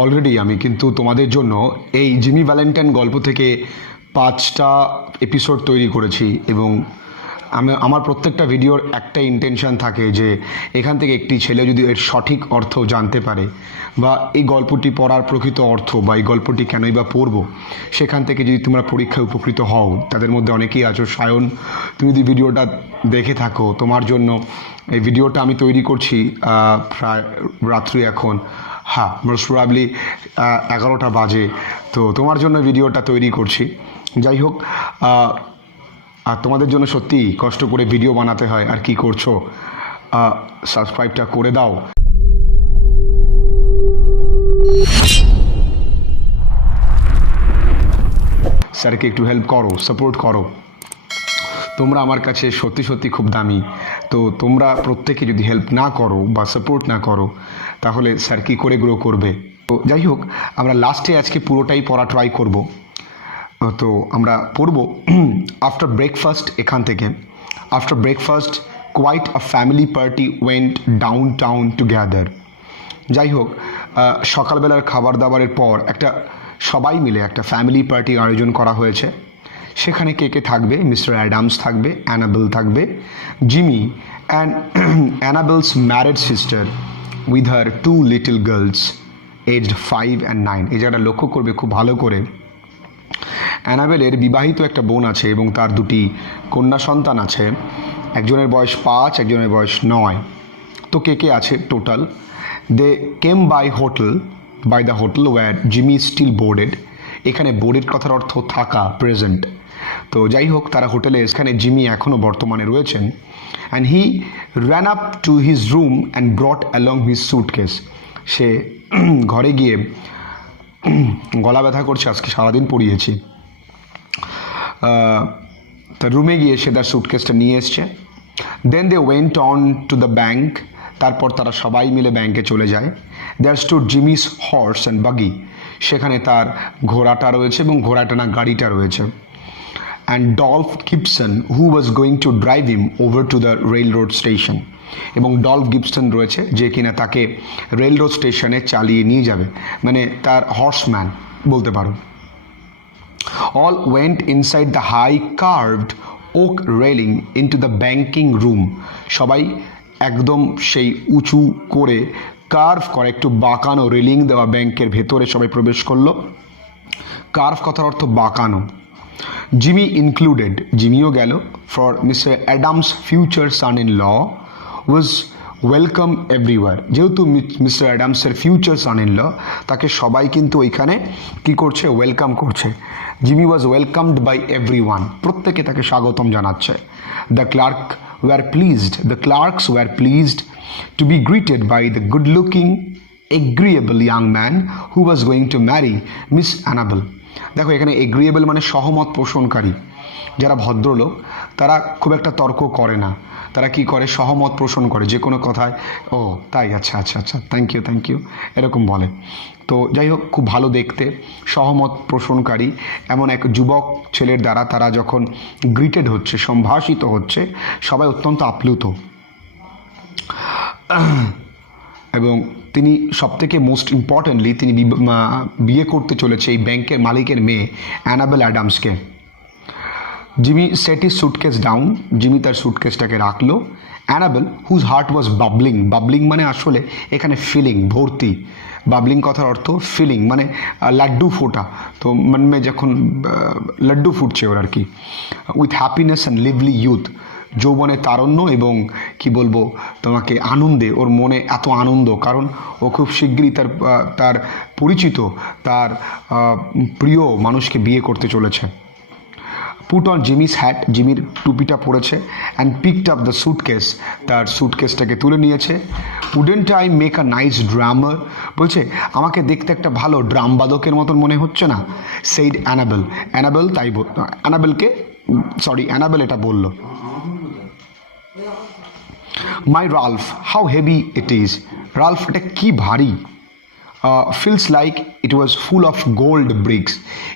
Already আমি কিন্তু তোমাদের জন্য এই জিমি ভ্যালেন্টাইন গল্প থেকে 5টা এপিসোড তৈরি করেছি এবং আমার প্রত্যেকটা ভিডিওর একটা ইন্টেনশন থাকে যে এখান থেকে একটি ছেলে যদি এর সঠিক অর্থ জানতে পারে বা এই গল্পটি পড়ার প্রকৃত অর্থ বা এই গল্পটি কেনই বা পড়বো সেখান থেকে যদি তোমরা পরীক্ষায় উপকৃত হও, তাদের মধ্যে অনেকেই আছো। সায়ন, তুমি যদি ভিডিওটা দেখে থাকো, তোমার জন্য এই ভিডিওটা আমি তৈরি করছি প্রায় রাত্রি এখন মোস্ট প্রবাবলি 11টা বাজে। তো তোমার জন্য ভিডিওটা তৈরি করছি। যাই হোক, আর তোমাদের জন্য সত্যি কষ্ট করে ভিডিও বানাতে হয়, আর কি করছো, সাবস্ক্রাইবটা করে দাও। স্যারকে একটু হেল্প করো, সাপোর্ট করো। তোমরা আমার কাছে সত্যি সত্যি খুব দামি। তো তোমরা প্রত্যেকে যদি হেল্প না করো বা সাপোর্ট না করো তাহলে স্যার কী করে গ্রো করবে। তো যাই হোক, আমরা লাস্টে আজকে পুরোটাই পড়া ট্রাই করব। তো আমরা পড়ব আফটার ব্রেকফাস্ট। এখান থেকে after breakfast quite a family party went downtown together. যাই হোক, সকালবেলার খাবার দাবারের পর সবাই মিলে একটা ফ্যামিলি পার্টি আয়োজন করা হয়েছে। সেখানে কে কে থাকবে? মিস্টার অ্যাডামস থাকবে, অ্যানাবেল থাকবে, Jimmy and অ্যানাবেলস married sister with her 2 little girls aged 5 and 9। এই জায়গাটা লক্ষ্য করবে খুব ভালো করে। অ্যানাবেলের বিবাহিত একটা বোন আছে এবং তার 2টি কন্যা সন্তান আছে। একজনের বয়স 5, একজনের বয়স 9। তো কে কে আছে total? They came by the hotel where Jimmy still boarded. এখানে বোর্ডেড কথার অর্থ থাকা, প্রেজেন্ট। তো যাই হোক, তারা হোটেলে, এখানে জিমি এখনও বর্তমানে রয়েছেন। And he ran up to his room and brought along his suitcase. সে ঘরে গিয়ে, গলা ব্যথা করছে, আজকে সারাদিন পড়িয়েছি, তার রুমে গিয়ে সে তার স্যুটকেসটা নিয়ে এসছে। Then they went on to the bank. তারপর তারা সবাই মিলে ব্যাংকে চলে যায়। There stood Jimmy's horse and buggy. সেখানে তার ঘোড়াটা রয়েছে এবং ঘোড়াটানা গাড়িটা রয়েছে। And Dolph Gibson who was going to drive him over to the railroad station. এবং ডলফ গিবসন রয়েছে যে কিনা তাকে রেল রোড স্টেশনে চালিয়ে নিয়ে যাবে, মানে তার হর্সম্যান বলতে পারো। All went inside the high curved oak railing into the banking room. সবাই একদম সেই উঁচু করে কার্ভ করা, একটু বাঁকানো রেলিং দেওয়া ব্যাংকের ভেতরে সবাই প্রবেশ করলো। কার্ভ কথার অর্থ বাঁকানো। জিমি ইনক্লুডেড, জিমিও গেল। For mister Adams future son in law was welcome everywhere. যেহেতু মিস্টার অ্যাডামসের ফিউচার সান ইন ল, তাকে সবাই কিন্তু ওইখানে কি করছে? ওয়েলকাম করছে। Jimmy was welcomed by everyone. প্রত্যেকে তাকে স্বাগতম জানাচ্ছে। The clerks were pleased to be greeted by the good-looking, agreeable young man who was going to marry Miss Annabel. দেখো, এখানে এগ্রিয়েবল মানে সহমত পোষণকারী। যারা ভদ্রলোক তারা খুব একটা তর্ক করে না, তারা কি করে? সহমত পোষণ করে যে কোনো কথায়। ও তাই, আচ্ছা আচ্ছা আচ্ছা, থ্যাংক ইউ এরকম বলে। তো যাই হোক, খুব ভালো দেখতে, সহমত পোষণকারী এমন এক যুবক ছেলের দ্বারা তারা যখন গ্রিটেড হচ্ছে, সম্ভাষিত হচ্ছে, সবাই অত্যন্ত আপ্লুত। এবং তিনি সবথেকে মোস্ট ইম্পর্টেন্টলি তিনি বিয়ে করতে চলেছে এই ব্যাংকের মালিকের মেয়ে অ্যানাবেল অ্যাডামসকে। Jimmy set his suitcase down. Jimmy তার সুটকেসটাকে রাখলো। Annabel whose heart was bubbling মানে আসলে এখানে ফিলিং, ভর্তি। বাবলিং কথার অর্থ ফিলিং, মানে লাড্ডু ফোটা। তো মানে যখন লাড্ডু ফুটছে ওর আর কি। উইথ হ্যাপিনেস অ্যান্ড লিভলি ইউথ, যৌবনে তারুণ্য এবং কি বলবো তোমাকে, আনন্দে। ওর মনে এত আনন্দ কারণ ও খুব শীঘ্রই তার পরিচিত, তার প্রিয় মানুষকে বিয়ে করতে চলেছে। পুট অন জিমিস হ্যাট, জিমির টুপিটা পরেছে। And picked up the suitcase, তার স্যুটকেসটাকে তুলে নিয়েছে। Wouldn't I make a nice drummer, বলছে আমাকে দেখতে একটা ভালো ড্রাম বাদকের মতন মনে হচ্ছে না? Said enable. অ্যানাবেল এটা বলল। My Ralph, how heavy it is. Ralph, এটা কি ভারী। Feels like it was full of gold bricks.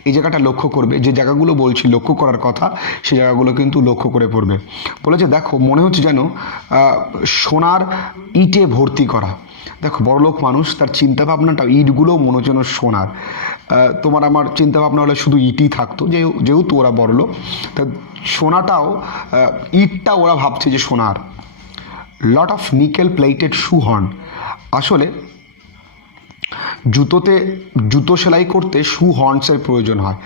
এই জায়গাটা লক্ষ্য করবে, যে জায়গাগুলো বলছি লক্ষ্য করার কথা সেই জায়গাগুলো কিন্তু লক্ষ্য করে পড়বে। বলেছে দেখো মনে হচ্ছে যেন সোনার ইটে ভর্তি করা। দেখো বড়লোক মানুষ, তার চিন্তাভাবনাটা ইটগুলোও মনে হচ্ছে যেন সোনার। তোমার আমার চিন্তাভাবনা হলে শুধু ইটই থাকতো, যেহেতু ওরা বড়লোক, তা সোনাটাও ইটটা ওরা ভাবছে যে সোনার। Lot of nickel plated shoe horn. আসলে জুতো সেলাই করতে শু হর্নসের প্রয়োজন হয়,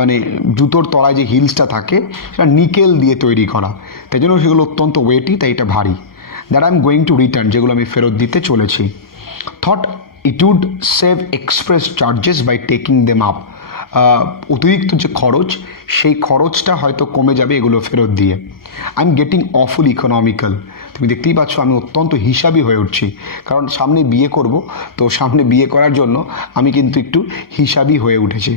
মানে জুতোর তলায় যে হিলসটা থাকে সেটা নিকেল দিয়ে তৈরি করা, তাই জন্য সেগুলো অত্যন্ত ওয়েটি, তাই এটা ভারী। That I am going to return, যেগুলো আমি ফেরত দিতে চলেছি। Thought it would save express charges by taking them up. অতিরিক্ত যে খরচ, সেই খরচটা হয়তো কমে যাবে এগুলো ফেরত দিয়ে। I am getting awful economical. তুমি দেখতেই পাচ্ছ আমি অত্যন্ত হিসাবি হয়ে উঠছি, কারণ সামনে বিয়ে করব, তো সামনে বিয়ে করার জন্য আমি কিন্তু একটু হিসাবি হয়ে উঠেছি।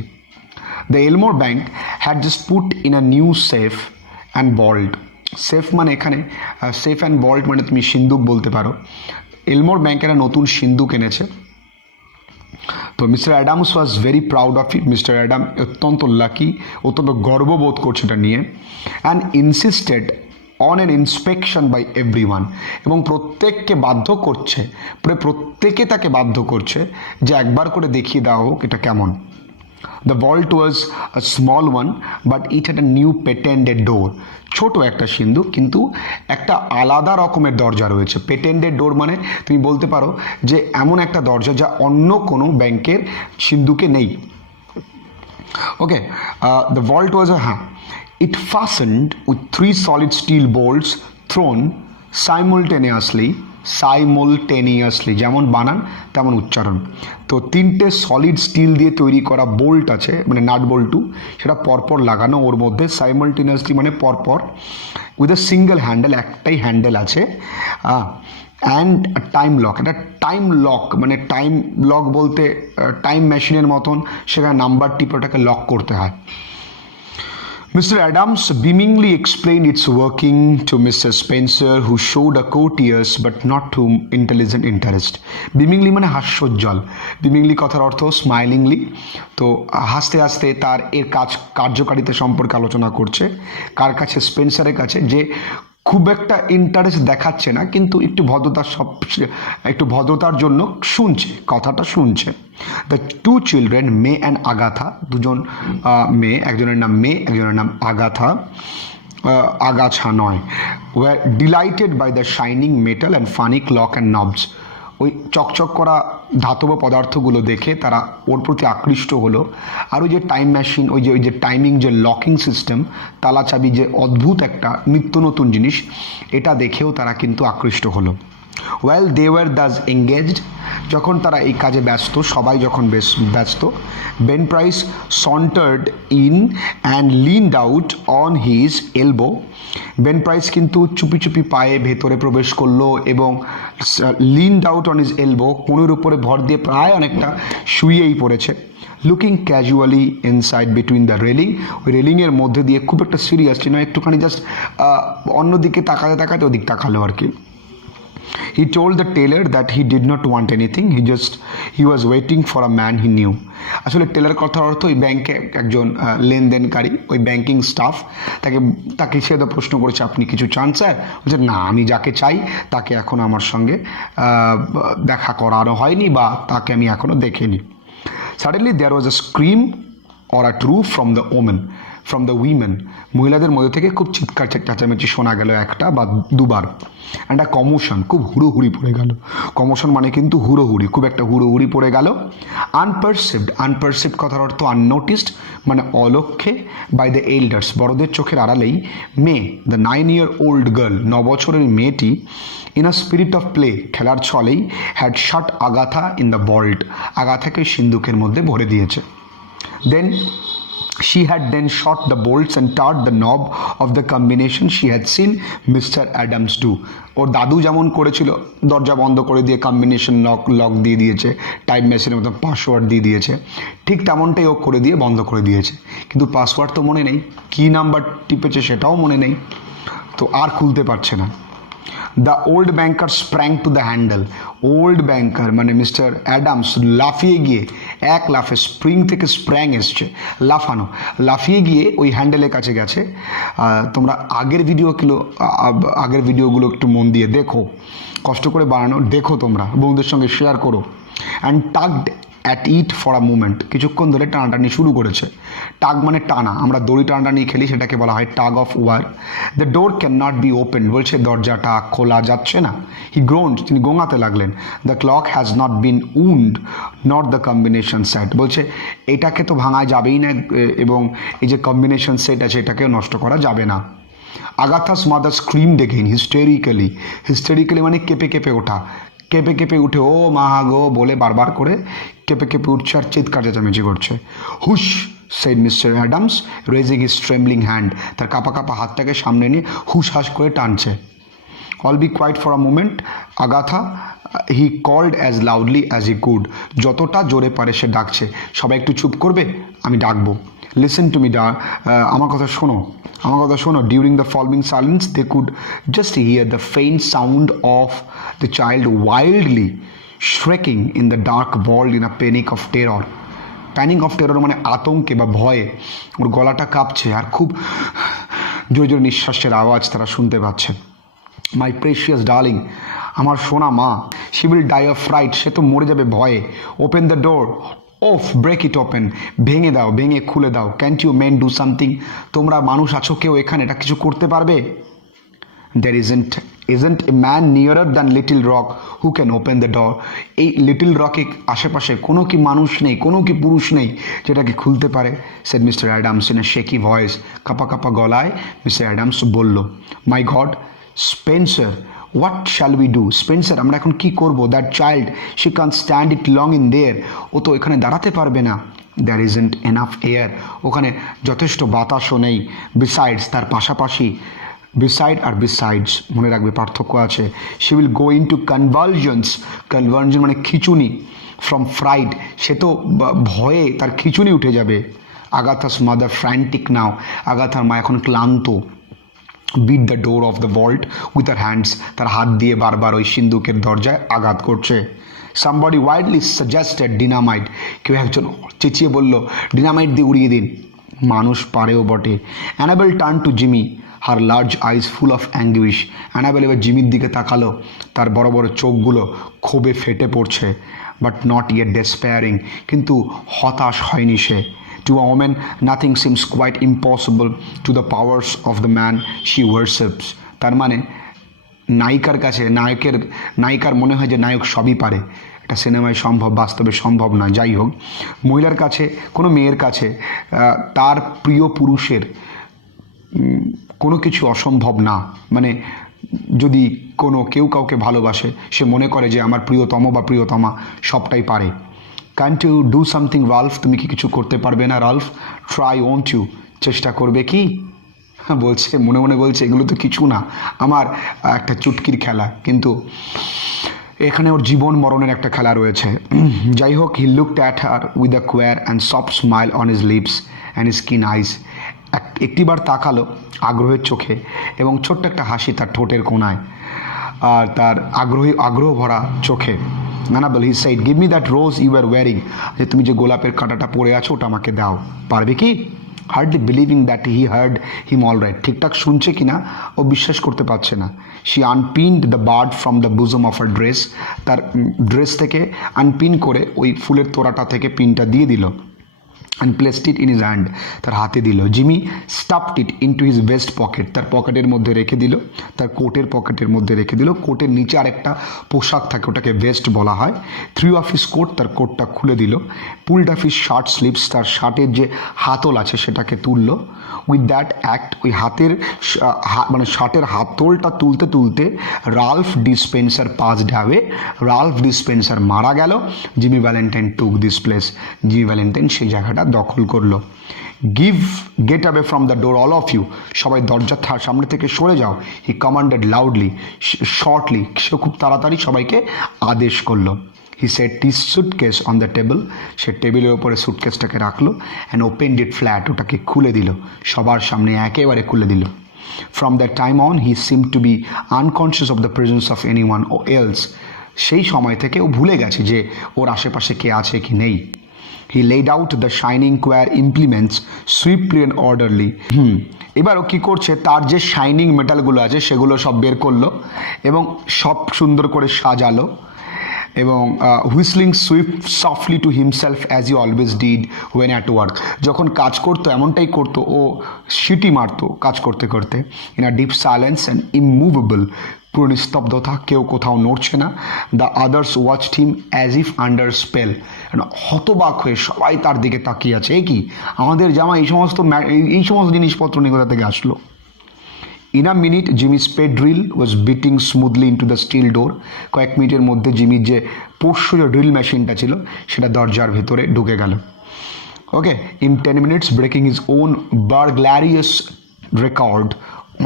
The এলমোর bank had just put in a new safe and bolt. Safe মানে এখানে সেফ অ্যান্ড বল্ট মানে তুমি সিন্দুক বলতে পারো। এলমোর ব্যাংকের নতুন সিন্দুক এনেছে। তো mister Adams was very proud of it. Mister Adam অত্যন্ত লাকি, অত্যন্ত গর্ববোধ করছে এটা নিয়ে। And insisted on an inspection by everyone. এবং প্রত্যেককে বাধ্য করছে, প্রত্যেকে তাকে বাধ্য করছে যে একবার করে দেখিয়ে দেওয়া হোক এটা কেমন। The vault was a small one but it had a new patented door. ছোট একটা সিন্ধুক, কিন্তু একটা আলাদা রকমের দরজা রয়েছে। পেটেন্ডেড ডোর মানে তুমি বলতে পারো যে এমন একটা দরজা যা অন্য কোনো ব্যাংকের সিন্ধুকে নেই। Okay, the vault was it fastened with 3 solid steel bolts thrown simultaneously, যেমন বানান তেমন উচ্চারণ। তো 3টে সলিড স্টিল দিয়ে তৈরি করা বোল্ট আছে, মানে নাট বল্টু, সেটা পরপর লাগানো ওর মধ্যে। সাইমালটেনিয়াসলি মানে পরপর। উইথ আ সিঙ্গেল হ্যান্ডেল, একটাই হ্যান্ডেল আছে। অ্যান্ড টাইম লক, এটা টাইম লক মানে টাইম লক বলতে টাইম মেশিনের মতন, সেখানে নাম্বার টিপে ওটাকে লক করতে হয়। Mr. Adams beamingly explained its working to Mr. Spencer, who showed a courteous but not too intelligent interest. Beamingly মানে হাস্যোজ্জ্বল। beamingly কথার অর্থ স্মাইলিংলি। তো হাসতে হাসতে তার এর কার্যকারিতা সম্পর্কে আলোচনা করছে। কার কাছে? স্পেন্সারের কাছে, যে খুব একটা ইন্টারেস্ট দেখাচ্ছে না, কিন্তু একটু ভদ্রতার জন্য শুনছে, কথাটা শুনছে। The two children May and Agatha, দুজন মেয়ে, একজনের নাম মে, একজনের নাম আগাথা, আগাছা নয়, were delighted by the shining metal and funny clock and knobs. ওই চকচক করা ধাতব পদার্থগুলো দেখে তারা ওর প্রতি আকৃষ্ট হলো। আর ওই যে টাইম মেশিন, ওই যে টাইমিং, যে লকিং সিস্টেম, তালা চাবি, যে অদ্ভুত একটা নিত্য নতুন জিনিস, এটা দেখেও তারা কিন্তু আকৃষ্ট হলো। Well they were thus engaged, যখন তারা এই কাজে ব্যস্ত, সবাই যখন ব্যস্ত, Ben Price sauntered in and leaned out on his elbow. Ben Price কিন্তু চুপি চুপি পায়ে ভেতরে প্রবেশ করলো এবং leaned out on his elbow, কোণের উপরে ভর দিয়ে প্রায় অনেকটা শুয়েই পড়েছে। Looking casually inside between the railing, ওই রেলিংয়ের মধ্যে দিয়ে, খুব একটা সিরিয়াসলি নয়, একটুখানি জাস্ট অন্যদিকে তাকাতে তাকাতে ওদিক তাকালো আর কি। He told the tailor that he did not want anything, he was waiting for a man he knew. আসলে টেলার কথার অর্থ ওই ব্যাংকে একজন লেনদেনকারী, ওই ব্যাংকিং স্টাফ, তাকে সে তো প্রশ্ন করেছে আপনি কিছু চান স্যার? বলছে না, আমি যাকে চাই তাকে এখন আমার সঙ্গে দেখা করানো হয়নি, বা তাকে আমি এখনো দেখিনি। Suddenly there was a scream or a true from the women, মহিলাদের মধ্যে থেকে খুব চিৎকার চেঁচামেচি শোনা গেল একটা বা দুবার। অ্যান্ড আ কমোশন, খুব হুড়োহুড়ি পড়ে গেল। কমোশন মানে কিন্তু হুড়োহুড়ি, খুব একটা হুড়োহুড়ি পড়ে গেল। আনপারসিভড কথার অর্থ আননোটিসড, মানে অলক্ষ্যে, বাই দ্য এল্ডার্স, বড়দের চোখের আড়ালেই। মে, দ্য 9-year-old গার্ল, 9 বছরের মেয়েটি, in a spirit of play, খেলার ছলেই, had shut Agatha in the vault, আগাথাকে সিন্ধুকের মধ্যে ভরে দিয়েছে। দেন she had then shot the bolts and turned the knob of the combination she had seen Mr. Adams do. ওর দাদু যেমন করেছিল, দরজা বন্ধ করে দিয়ে কম্বিনেশন লক দিয়ে দিয়েছে, টাইম মেশিনের মতো পাসওয়ার্ড দিয়ে দিয়েছে, ঠিক তেমনটাই ও করে দিয়ে বন্ধ করে দিয়েছে। কিন্তু পাসওয়ার্ড তো মনে নেই, কি নাম্বার টিপেছে সেটাও মনে নেই, তো আর খুলতে পারছে না। The old banker sprang to the handle. Old ব্যাংকার মানে মিস্টার অ্যাডামস লাফিয়ে গিয়ে, এক লাফে, স্প্রিং থেকে স্প্র্যাং এসছে, লাফানো, লাফিয়ে গিয়ে ওই হ্যান্ডেলের কাছে গেছে। তোমরা আগের ভিডিওগুলো একটু মন দিয়ে দেখো, কষ্ট করে বানানো, দেখো তোমরা, বন্ধুদের সঙ্গে শেয়ার করো। And tugged at it for a moment, কিছুক্ষণ ধরে টানাটানি শুরু করেছে। টাগ মানে টানা, আমরা দড়ি টানাটানি খেলি, সেটাকে বলা হয় tug of war. The door can not be open, বলছে দরজাটা খোলা যাচ্ছে না। হি গ্রোন্ড, তিনি গোঙাতে লাগলেন। The clock has not been wound not the combination set, বলছে এটাকে তো ভাঙা যাবেই না, এবং এই যে কম্বিনেশন সেট আছে এটাকেও নষ্ট করা যাবে না। আগাথাস মাদার স্ক্রিমড এগেইন হিস্টেরিক্যালি মানে কেঁপে কেঁপে ওঠা, কেঁপে কেঁপে উঠে ও মাহাগো বলে বারবার করে কেঁপে কেঁপে উঠছে আর চিৎকার চেঁচামেচি করছে। হুশ said Mr. Adams, raising his trembling hand, তার কাপা কাপা হাতটাকে সামনে নিয়ে হুশ হাস করে টানছে। All be quiet for a moment, Agatha, he called as loudly as he could, যতটা জোরে পারে সে ডাকছে। সবাই একটু চুপ করবে, আমি ডাকবো। লিসেন টু মি আমার কথা শোনো, আমার কথা শোনো। During the following silence they could just hear the faint sound of the child wildly shrieking in the dark world in a panic of terror. Panic of terror মানে আতঙ্কে বা ভয়ে, ওর গলাটা কাঁপছে আর খুব জোরে জোরে নিঃশ্বাসের আওয়াজ তারা শুনতে পাচ্ছে। মাই প্রেশিয়াস ডার্লিং, আমার সোনা মা, she will die of fright, সে তো মরে যাবে ভয়ে। Open the door, oh break it open, ভেঙে দাও, ভেঙে খুলে দাও। Can't you men do something, তোমরা মানুষ আছো কেউ এখানে, এটা কিছু করতে পারবে? There isn't a man nearer than Little Rock who can open the door. এই লিটল রকে আশেপাশে কোনো কি মানুষ নেই, কোনো কি পুরুষ নেই যেটাকে খুলতে পারে? said Mr. Adams in a shaky voice, কাপা কাপা গলায় মিস্টার অ্যাডামস বলল। My god, Spencer, what shall we do? Spencer, আমরা এখন কি করব? That child, she can stand it long in there, ও তো এখানে দাঁড়াতে পারবে না। দ্যার ইজন্ট এনাফ এয়ার, ওখানে যথেষ্ট বাতাসও নেই। বিসাইডস, তার পাশাপাশি, বিসাইড আর বিসাইডস মনে রাখবে পার্থক্য আছে। She will go into convulsions, convulsion মানে খিচুনি, ফ্রম ফ্রাইড, সে তো ভয়ে তার খিচুনি উঠে যাবে। আগাথাস মাদার ফ্র্যান্টিক নাও, আগাথার মা এখন ক্লান্ত। Beat the door of the vault with her hands, তার হাত দিয়ে বারবার ওই সিন্ধুকের দরজায় আঘাত করছে। সামবডি ওয়াইডলি সাজেস্টেড ডিনামাইট, কেউ একজন চেঁচিয়ে বলল ডিনামাইট দিয়ে উড়িয়ে দিন। মানুষ পারেও বটে। Annabel turn to Jimmy, her large eyes full of anguish, Annabel এবার জিমির দিকে তাকালো, তার বড় বড় চোখগুলো ক্ষোভে ফেটে পড়ছে। বাট নট ইয়েট ডেসপেয়ারিং, কিন্তু হতাশ হয়নি সে। To a woman, nothing seems quite impossible to the powers of the man she worships. তার মানে নায়িকার কাছে, নায়িকার মনে হয় যে নায়ক সবই পারে। এটা সিনেমায় সম্ভব, বাস্তবে সম্ভব না। যাই হোক, মহিলার কাছে, কোনো মেয়ের কাছে তার প্রিয় পুরুষের কোনো কিছু অসম্ভব না। মানে যদি কেউ কাউকে ভালোবাসে, সে মনে করে যে আমার প্রিয়তম বা প্রিয়তমা সবটাই পারে। Can't you do something Ralph, তুমি কি কিছু করতে পারবে না রাল্ফ? ট্রাই, ওন্ট ইউ, চেষ্টা করবে কি? বলছে, মনে মনে বলছে এগুলো তো কিছু না, আমার একটা চুটকির খেলা, কিন্তু এখানে ওর জীবন মরণের একটা খেলা রয়েছে। যাই হোক, he looked at her with a queer and soft smile on his lips and his skin eyes, একটিবার তাকালো আগ্রহের চোখে এবং ছোট্ট একটা হাসি তার ঠোঁটের কোণায় আর তার আগ্রহ ভরা চোখে। Annabel, he said, give me that rose you were wearing, যে তুমি যে গোলাপের কাঁটাটা পরে আছো ওটা আমাকে দাও, পারবে কি? Hardly believing that he heard him all right, ঠিকঠাক শুনছে কিনা ও বিশ্বাস করতে পারছে না। She unpinned the bird from the bosom of her dress, তার ড্রেস থেকে আনপিন করে ওই ফুলের তোড়াটা থেকে পিনটা দিয়ে দিল। And placed it in his hand, তার হাতে দিল। Jimmy stuffed it into his vest pocket, তার পকেটের মধ্যে রেখে দিল, তার কোটের পকেটের মধ্যে রেখে দিল। কোটের নিচে আরেকটা পোশাক থাকে, ওটাকে ভেস্ট বলা হয়। থ্রি অফ হিজ কোট, তার কোটটা খুলে দিল। Pulled of his shirt sleeves, তার শার্টের যে হাতল আছে সেটাকে তুলল। উইথ দ্যাট অ্যাক্ট, ওই হাতের মানে শার্টের হাতলটা তুলতে তুলতে Ralph D Spencer passed away, Ralph D Spencer মারা গেল। Jimmy Valentine took this place, Jimmy Valentine সেই জায়গাটা দখল করলো। Get away from the door all of you, সবাই দরজার সামনে থেকে সরে যাও। হি কমান্ডেড লাউডলি, শর্টলি, সে খুব তাড়াতাড়ি সবাইকে আদেশ করলো। He set this suitcase on the table, সে টেবিলের ওপরে সুটকেসটাকে রাখলো। অ্যান্ড ওপেন্ড ইট ফ্ল্যাট, ওটাকে খুলে দিল, সবার সামনে একেবারে খুলে দিল। From that time on, he seemed to be unconscious of the presence of anyone else. সেই সময় থেকে ও ভুলে গেছে যে ওর আশেপাশে কে আছে কি নেই। He laid out the shining square implements swiftly and orderly. এবার ও কী করছে, তার যে শাইনিং মেটালগুলো আছে সেগুলো সব বের করলো এবং সব সুন্দর করে সাজালো এবং whistling softly to himself as you always did when at work. যখন কাজ করতো এমনটাই করতো, ও সিটি মারতো কাজ করতে করতে। In a deep silence and immovable, পুরো নিস্তব্ধতা, কেউ কোথাও নড়ছে না। The others watched him as if under spell, হতবাক হয়ে সবাই তার দিকে তাকিয়ে আছে। এই কি আমাদের জামা এই সমস্ত জিনিসপত্র নিয়ে কোথা থেকে আসলো? In a minute, Jimmy's spade drill was beating smoothly into the steel door. কয়েক মিনিটের মধ্যে জিমির যে পোষ্য যে ড্রিল মেশিনটা ছিল সেটা দরজার ভেতরে ঢুকে গেল। ওকে, in 10 minutes breaking his own burglarious record.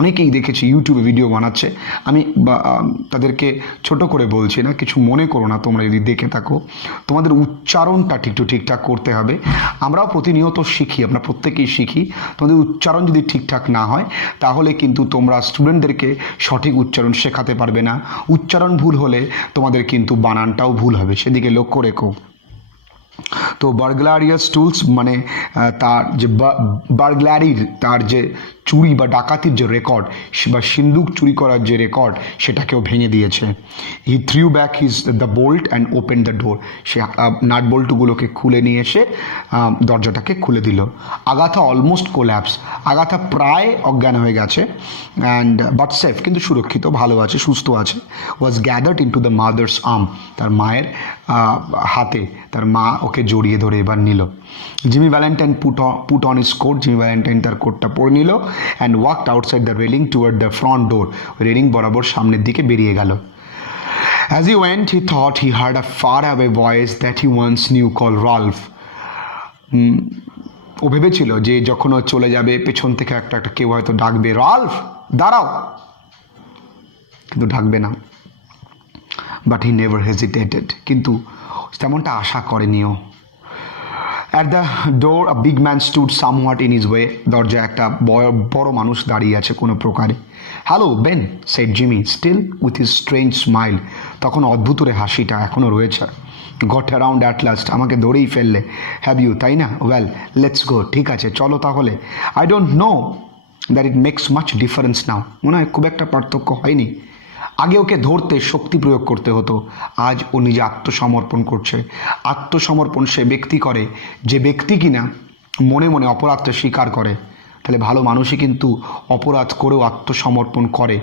অনেকেই দেখেছি ইউটিউবে ভিডিও বানাচ্ছে, আমি তাদেরকে ছোট করে বলছি না, কিছু মনে করো না তোমরা যদি দেখে থাকো। তোমাদের উচ্চারণটা ঠিকঠাক করতে হবে। আমরাও প্রতিনিয়ত শিখি, আমরা প্রত্যেকেই শিখি। তোমাদের উচ্চারণ যদি ঠিকঠাক না হয় তাহলে কিন্তু তোমরা স্টুডেন্টদেরকে সঠিক উচ্চারণ শেখাতে পারবে না। উচ্চারণ ভুল হলে তোমাদের কিন্তু বানানটাও ভুল হবে, সেদিকে লক্ষ্য রেখো। তো বার্গলারিয়াস টুলস মানে তার যে বার্গলারির, তার যে চুরি বা ডাকাতির যে রেকর্ড বা সিন্দুক চুরি করার যে রেকর্ড সেটাকেও ভেঙে দিয়েছে। He threw back the bolt and open the door, সে নাট বোল্টগুলোকে খুলে নিয়ে এসে দরজাটাকে খুলে দিল। আগাথা অলমোস্ট কোল্যাপস, আগাথা প্রায় অজ্ঞান হয়ে গেছে অ্যান্ড বাট সেফ, কিন্তু সুরক্ষিত, ভালো আছে, সুস্থ আছে। Was gathered into the mother's arm, তার মায়ের হাতে তার মা ওকে জড়িয়ে ধরে এবার নিল। Jimmy Valentine put on his coat, Jimmy Valentine তার কোটটা পরে নিল and walked outside the railing toward the front door, railing বরাবর সামনের দিকে বেরিয়ে গেল। As he went, he thought he heard a faraway voice that he once knew called Ralph. ও ভেবেছিল যে যখন ও চলে যাবে পেছন থেকে একটা কেউ হয়তো ডাকবে, রাল্ফ দাঁড়াও, কিন্তু ডাকবে না। বাট হি নেভার হেজিটেটেড, কিন্তু তেমনটা আশা করেনিও। At the door a big man stood somewhat in his way, দরজায় একটা বড় মানুষ দাঁড়িয়ে আছে কোনো প্রকারে। Hello Ben, said Jimmy still with his strange smile, তখন অদ্ভুতরে হাসিটা এখনও রয়েছে। গট অ্যারাউন্ড অ্যাট লাস্ট, আমাকে ধরেই ফেললে, হ্যাভ ইউ, তাই না? ওয়েল লেটস গো, ঠিক আছে চলো তাহলে। I don't know that it makes much difference now, মনে হয় খুব একটা পার্থক্য হয়নি। আগে ওকে ধরতে শক্তি প্রয়োগ করতে হতো, আজ ও নিজে আত্মসমর্পণ করছে। আত্মসমর্পণ সে ব্যক্তি করে যে ব্যক্তি কিনা মনে মনে অপরাধটা স্বীকার করে। তাহলে ভালো মানুষই কিন্তু অপরাধ করেও আত্মসমর্পণ করে,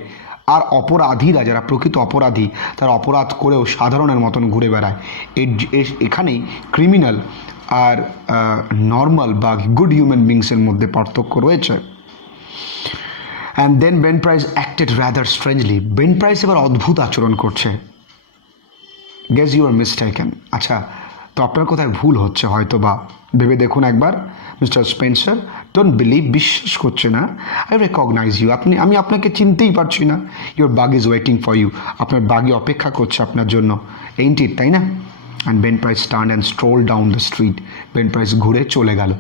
আর অপরাধীরা যারা প্রকৃত অপরাধী তারা অপরাধ করেও সাধারণের মতন ঘুরে বেড়ায়। এখানেই ক্রিমিনাল আর নর্মাল বা গুড হিউম্যান বিংসের মধ্যে পার্থক্য রয়েছে। And then Ben Price acted rather strangely, Ben Price এবার অদ্ভুত আচরণ করছে। গেস ইউ আর মিস্টেকেন, আচ্ছা তো আপনার কোথায় ভুল হচ্ছে হয়তো বা, ভেবে দেখুন একবার। মিস্টার স্পেন্সার, ডোন্ট বিলিভ, বিশ্বাস করছে না। আই রেকগনাইজ ইউ, আমি আপনাকে চিনতেই পারছি না। Your bag is waiting for you, আপনার বাগই অপেক্ষা করছে আপনার জন্য, এইন্ট ইট, তাই না? And Ben Price turn and stroll down the street, Ben Price ঘুরে চলে গেল।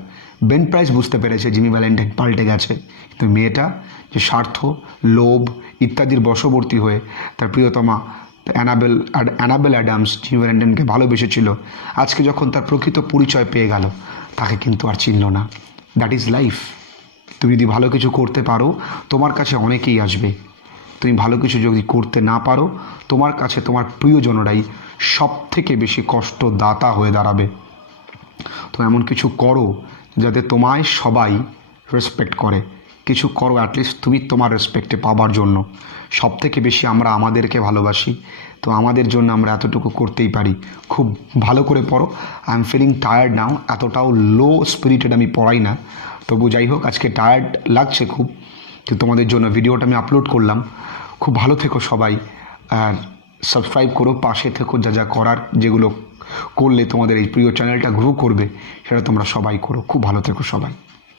বেন প্রাইস বুঝতে পেরেছে জিমি ভ্যালেন্টাইন পাল্টে গেছে, কিন্তু মেয়েটা যে স্বার্থ, লোভ ইত্যাদির বশবর্তী হয়ে তার প্রিয়তমা অ্যানাবেল অ্যাডামস জিমি ভ্যালেন্টাইনকে ভালোবেসেছিল, আজকে যখন তার প্রকৃত পরিচয় পেয়ে গেল তাকে কিন্তু আর চিনল না। That is life. তুমি যদি ভালো কিছু করতে পারো তোমার কাছে অনেকেই আসবে, তুমি ভালো কিছু যদি করতে না পারো তোমার কাছে তোমার প্রিয়জনরাই সব থেকে বেশি কষ্টদাতা হয়ে দাঁড়াবে। তো এমন কিছু করো যাতে তোমায় সবাই রেসপেক্ট করে, কিছু করো অ্যাটলিস্ট তুমি তোমার রেসপেক্টে পাবার জন্য। সব থেকে বেশি আমরা আমাদেরকে ভালোবাসি, তো আমাদের জন্য আমরা এতটুকু করতেই পারি। খুব ভালো করে পড়ো। I am feeling tired now, এতটাও লো স্পিরিটেড আমি পড়াই না, তবু যাই হোক আজকে টায়ার্ড লাগছে খুব, কিন্তু তোমাদের জন্য ভিডিওটা আমি আপলোড করলাম। খুব ভালো থেকো সবাই, আর সাবস্ক্রাইব করো, পাশে থেকো, যা যা করার, যেগুলো করলে তোমাদের এই প্রিয় চ্যানেলটা গ্রো করবে সেটা তোমরা সবাই করো। খুব ভালো থেকো সবাই।